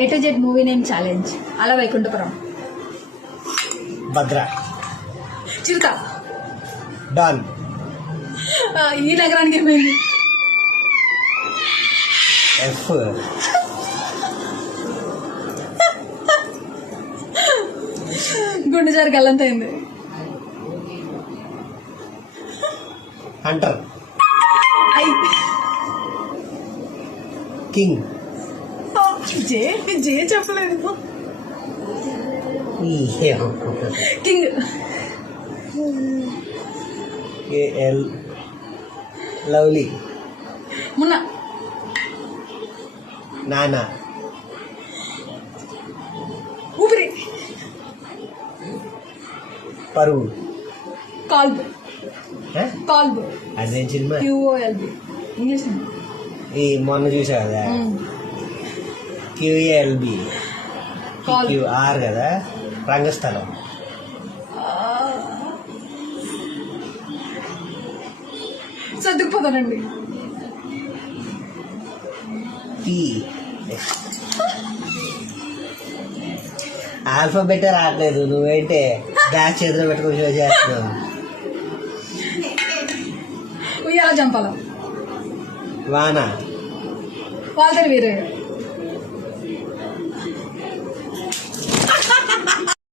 A to Z movie name challenge. అలా వైకుంఠపురం. భద్ర. చిరుత. Don. ఈ నగరానికి ఏమైంది? ఎఫ్. గుండె జారి గల్లంత అయింది. హంటర్. కింగ్. జే చెప్పలేదు. కింగ్. ఏఎల్. లవ్లీ. మున్నా. నానా. ఊపిరి. పరువు. కాల్బ్. కాల్బ్. అదే సినిమా QOLB ఇంగ్లీష్. ఈ మొన్న చూసా కదా, QALB QR కదా, రంగస్థలం. సర్దుకుపోతానండి. ఆల్ఫాబెట్ రావట్లేదు, నువ్వేంటే బ్యాగ్ చేతిలో పెట్టుకుని షో చేస్తున్నావు. ఉయ్యాల జంపాల. వాన. వాళ్ళతో వేరే